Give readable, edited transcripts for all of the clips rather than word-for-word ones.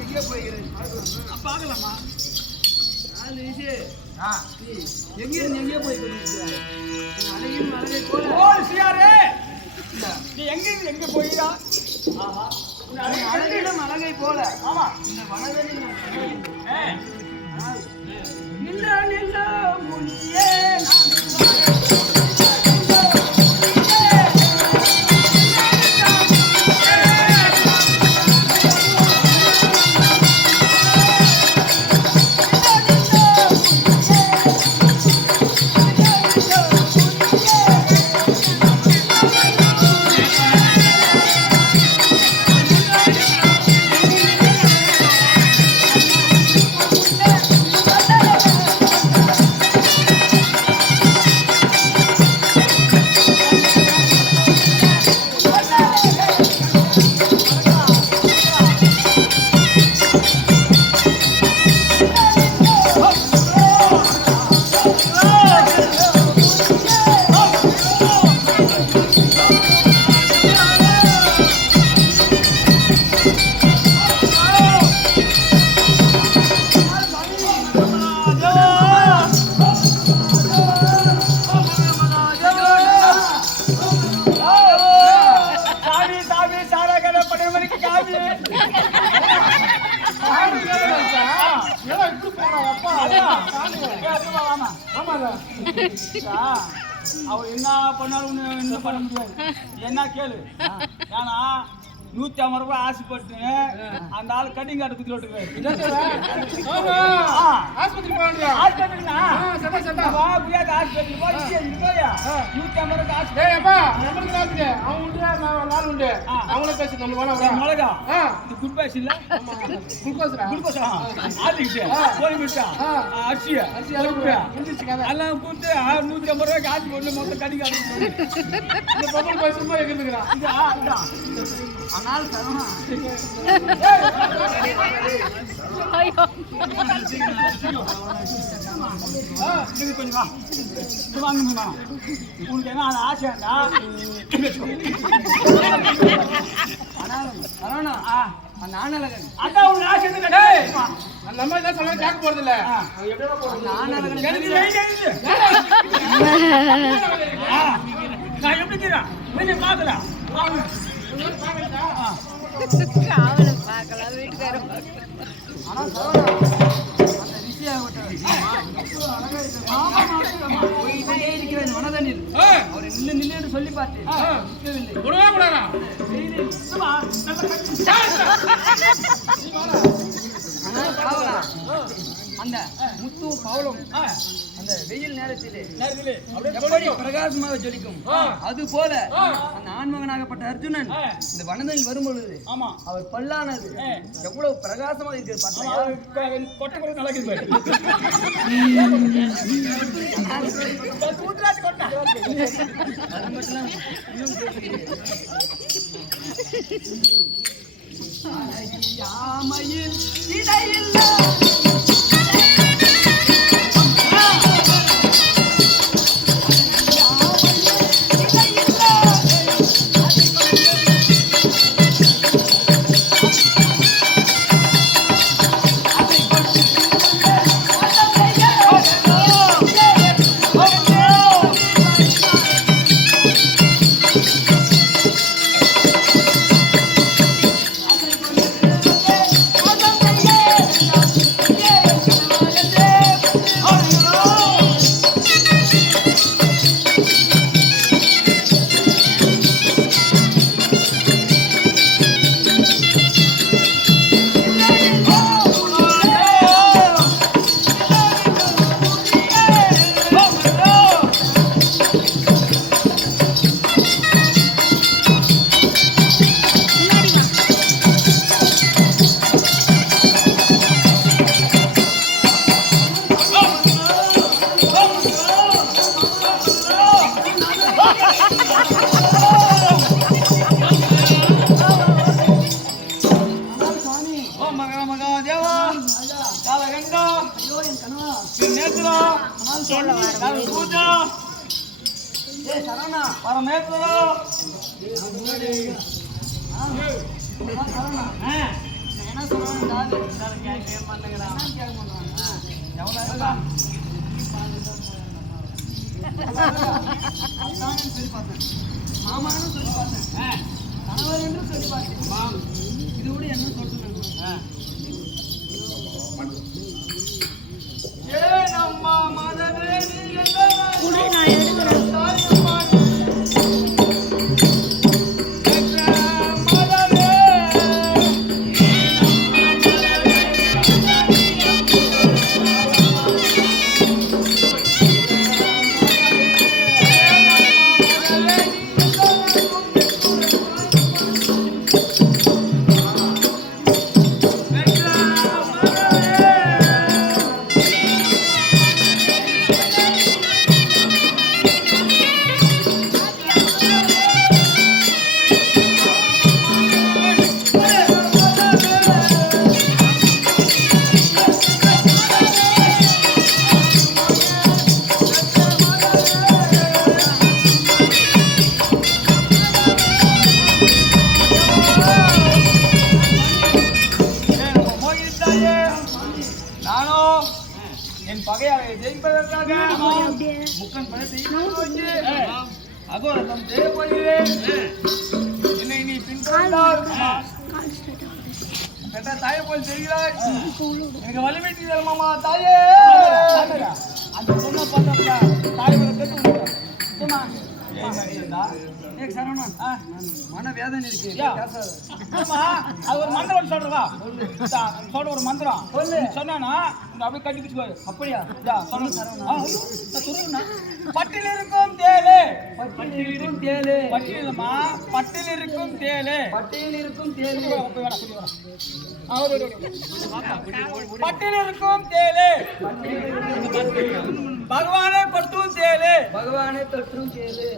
எங்கே போய்கிறேன் பார்க்கலாமா? எங்கே போய் அழகின் மலரை போல நீ எங்க போயிடா? அழகிலும் அழகை போல. ஆமா, இந்த வனவெளியில் நில்ல நில்ல முனியே அவர் என்ன பண்ணாலும் என்ன பண்ண முடியாது. என்ன கேளு, ஏன்னா 150 ரூபாய் ஆசைப்பட்டு அந்த ஆள் கட்டிங் காட்டு குத்தி விட்டுருக்காரு. ஆஸ்பத்திரி போறியா? ஆஸ்பத்திரினா வா புரியாது. ஆஸ்பத்திரி போய் 150 ரூபாய் காசு. டேய் அப்பா, நமக்கு காசு அவன் உண்டு, நான் உண்டு. அவங்கள பேசி நம்ம வேணா மிளகா இது குட் பாய்ஸ் இல்ல, குளுக்கோஸ் ஆதிக்கிட்டு போய் விட்டா அரிசி எல்லாம் கூட்டு 150 ரூபாய் காசு போட்டு மொத்தம் கட்டி காட்டு. இந்த பம்பல் பாய் சும்மா எங்க இருக்கிறான்? ஆனால் சரவணா கொஞ்சம் வா வாங்க. உனக்கு என்ன அது ஆசையாண்டா? சரவணா நானழகன் அதான் உன் ஆசை. நம்ம என்ன சொல்ல கேட்க போறது இல்ல. நான் எப்படி பாக்கலாம் காவலம் பார்க்கலாம், வீட்டுக்காரன் மனதனில் அவர் நின்று நின்று என்று சொல்லி பார்த்தேன். அந்த முத்தும் பவுலும் அந்த வெயில் நேரத்திலே எப்படி பிரகாசமாக ஜொலிக்கும், அது போல அந்த ஆண்மகனாகப்பட்ட அர்ஜுனன் இந்த வனத்தில் வரும் பொழுது அவர் பல்லானது எவ்வளவு பிரகாசமாக இருக்கிறது பார்த்தீங்களா? அது மட்டும் யாமையில் இடையில்லை. என்ன சொல்றான் கேட்க மாட்டேங்கிறான் எவ்வளோ அத்தானு சொல்லி பார்த்தேன், மாமான்னு சொல்லி பார்த்தேன், கணவர் என்று சொல்லி பார்த்தேன். இது கூட என்ன சொல்றேன் ஏனம்மா மனதே நீ நான் எடுக்கிறேன். என் பகையாவை ஜெயிப்பதற்காக முக்கன் பணத்தை அகோரதம் தேவைப்படுகிறேன். என்னை நீ பின்தொடர்ந்தால் பெற்ற தாயை போல் தெரிகிறாய். எனக்கு வலிமைக்கு தருமாமா தாயே. அந்த பொண்ணை பார்த்தா தாய் கட்டு மன வேதனை இருக்கு. அது ஒரு மந்திரம் சொல்றவா சொல்ற ஒரு மந்திரம் சொன்னா அப்படியே கட்டி பிடிச்சுக்கோ. அப்படியா? பட்டில் இருக்கும் தேலே, பட்டியில் இருக்கும் தேலே, பட்டியலமா பட்டில் இருக்கும் தேலே, பட்டியில் இருக்கும் தேலே, பட்டில் இருக்கும் தேலே, பகவானே கொட்டும் தேலே, பகவானே தொற்றும் தேலே,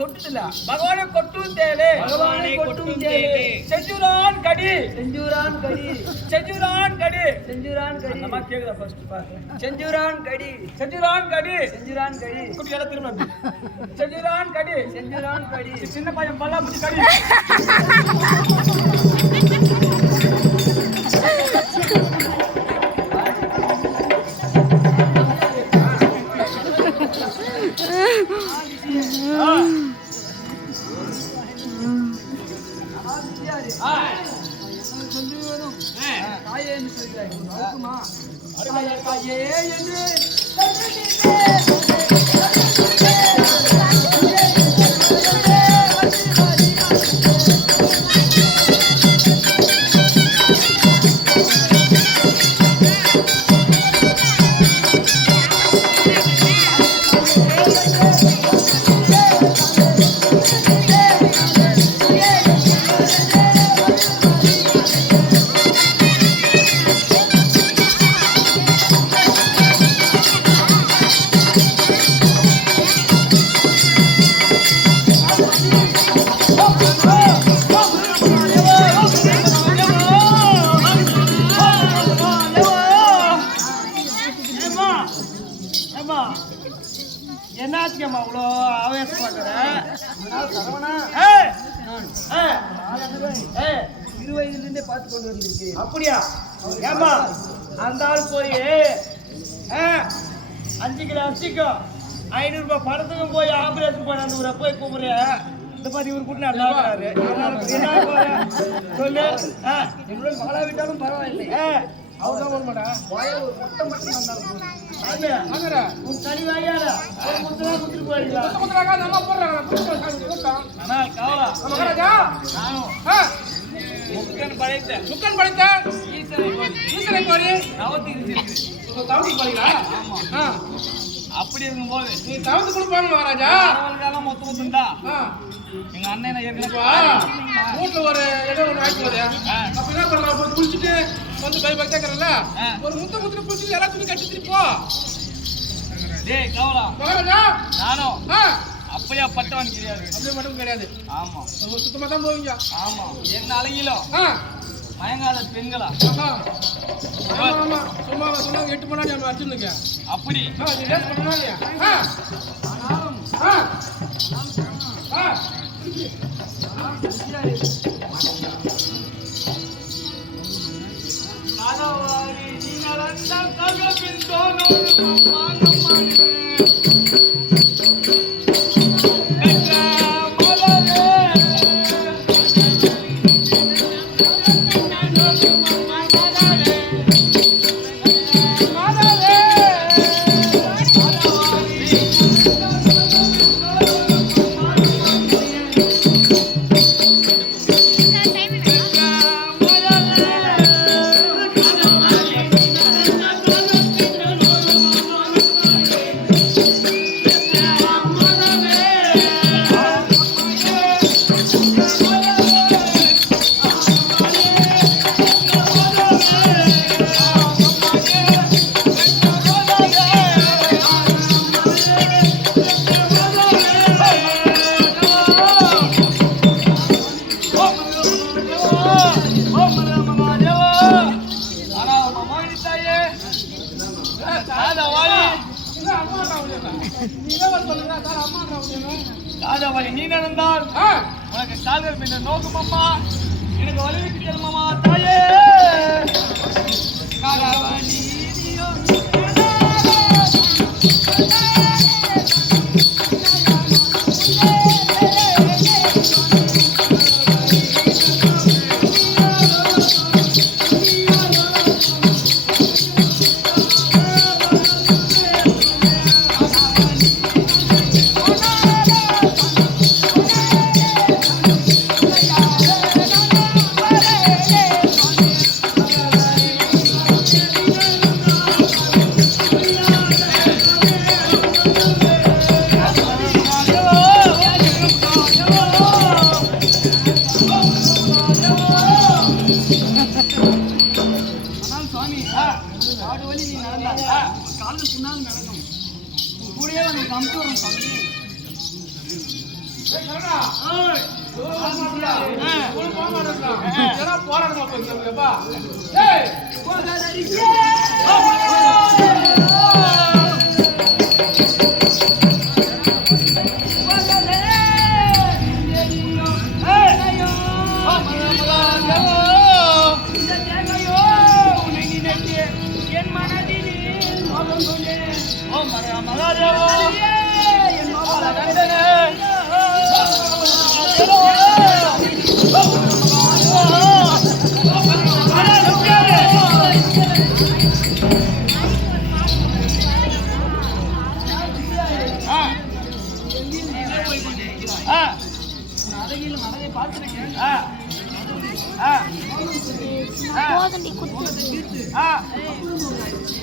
தொட்டுல பகவானே கொட்டும் தேலே, பகவானே கொட்டும் தேலே, செஞ்சுரான் கடி, செஞ்சூரான் கடி, செஞ்சுரான் கடி, செஞ்சூரான் கடி, நம்ம கேக்குதா ஃபர்ஸ்ட் பாரு. செஞ்சூரான் கடி, செஞ்சுரான் கடி, செஞ்சூரான் கடி, குட்டி எல்லாம் திரும்ப செஞ்சுரான் கடி, செஞ்சூரான் கடி, சின்ன பையன் பல்லா பிடிச்சி கடி. தாயே என்று சொல்கிறாய். தாயே என்று என்னாச்சுக்கம்மா அவ்வளோ ஆவேசப்படுற? சிறு வயதிலிருந்தே பார்த்து கொண்டு வந்திருக்கிறேன். அப்படியா? ஏமா அந்த ஆள் போய் 5 கிலோ அரிசிக்கும் 500 ரூபாய் பணத்துக்கும் போய் ஆபரேஷன் பண்ண அந்த ஊரை போய் கூப்பிடுறேன். இந்த மாதிரி இவர் கூட நல்லா சொல்லு. என்னுடன் வாழாவிட்டாலும் பரவாயில்லை. அவர்தான் வர மாட்டா மொத்தம் மட்டும் வந்தாலும் உன் தனி வாயால முத்தலாம் குத்துட்டு போயிடா. ஆனா காவலா நானும் முக்கன் படைத்த ஈசனை கோரி தவத்தி இருக்குது. ஆமா. அப்படி இருக்கும்போது நீ தவத்து கொடுப்பாங்க மகாராஜா. அவங்களுக்காக மொத்தம் மொத்தம்டா. எங்க அண்ணன் வீட்டுல ஒரு இடம் ஒன்று வாங்கி போதே. அப்ப என்ன பண்றான்? குளிச்சுட்டு வந்து கை வைக்கிறல்ல, ஒரு முத்த முத்திர குளிச்சுட்டு எல்லா துணி கட்டி திருப்போ. டேய் காவலா மகாராஜா, நானும் அப்படியா பட்டவன் கிடையாது. அப்படியே மட்டும் கிடையாது. ஆமா, சுத்தமா தான் போவீங்க. ஆமா, என்ன அழகிலோ மயங்காத பெண்களா? சும்மா சொன்னாங்க 8 மணி நேரம் அடிச்சுருங்க. அப்படி ராஜாவாணி நீ நடந்தால் உனக்கு கால்கள் மீது நோக்கும் அம்மா எனக்கு வலிவிட்டு தருமம்மா தாயே ராஜாவாணி போதண்டி குத்து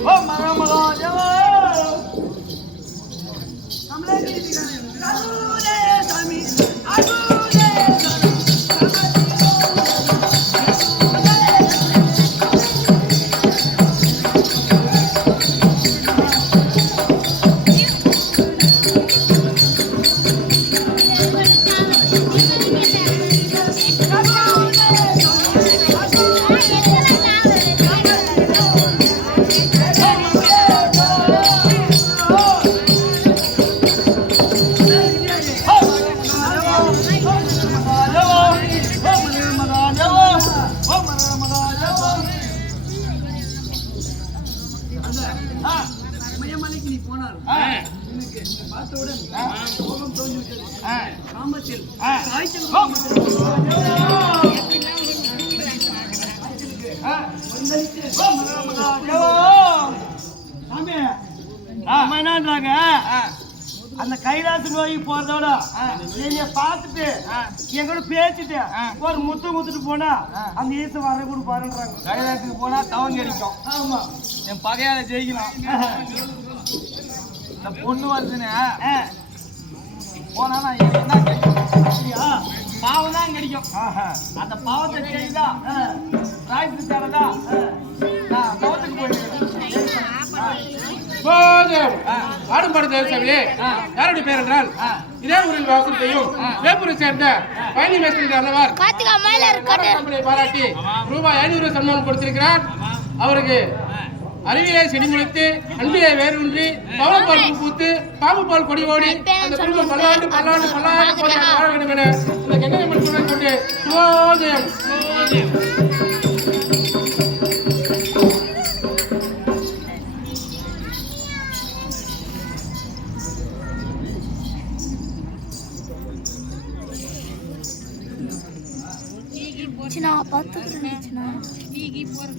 ஓ மகா மகா தேவா மலைக்கு நீ போனால் எனக்கு பார்த்தவுடன் கோபம் தோன்றிவிட்டது. காமத்தில் காய்ச்சல் என்னன்றாங்க அந்த கைலாச நோய்க்கு போறதோட என்னைய பார்த்துட்டு என் கூட பேசிட்டு ஒரு முத்துட்டு போனா அந்த ஈச வர கூட பாருன்றாங்க. கைலாசத்துக்கு போனா தவங்க அடிக்கும். ஆமா, என் பகையால ஜெயிக்கலாம். இந்த பொண்ணு வருதுன்னு போனா நான் என்ன கிடைக்கும்? பாவம் தான் கிடைக்கும். அந்த பாவத்தை செய்தா ராய்க்கு தரதா நான் தோத்துக்கு போயிருக்கேன். ஆடும்பாடு தேவசாமி யாருடைய பேர் என்றால் இதே ஊரில் வாசல் செய்யும் வேப்பூரை சேர்ந்த பயணி மேஸ்திரி அல்லவர் பாராட்டி ரூபாய் 500 சன்மானம் கொடுத்திருக்கிறார். அவருக்கு அறிவியை செடி முளைத்து அன்பியை வேரூன்றி பவளப்பால் பூத்து பாம்பு பால் கொடி ஓடி அந்த குடும்பம் பல்லாண்டு வாழ வேண்டும் என இந்த கெங்கை மனுஷனை கொண்டு சுவோதயம் சின்ன பார்த்துக்கிறேன் சின்ன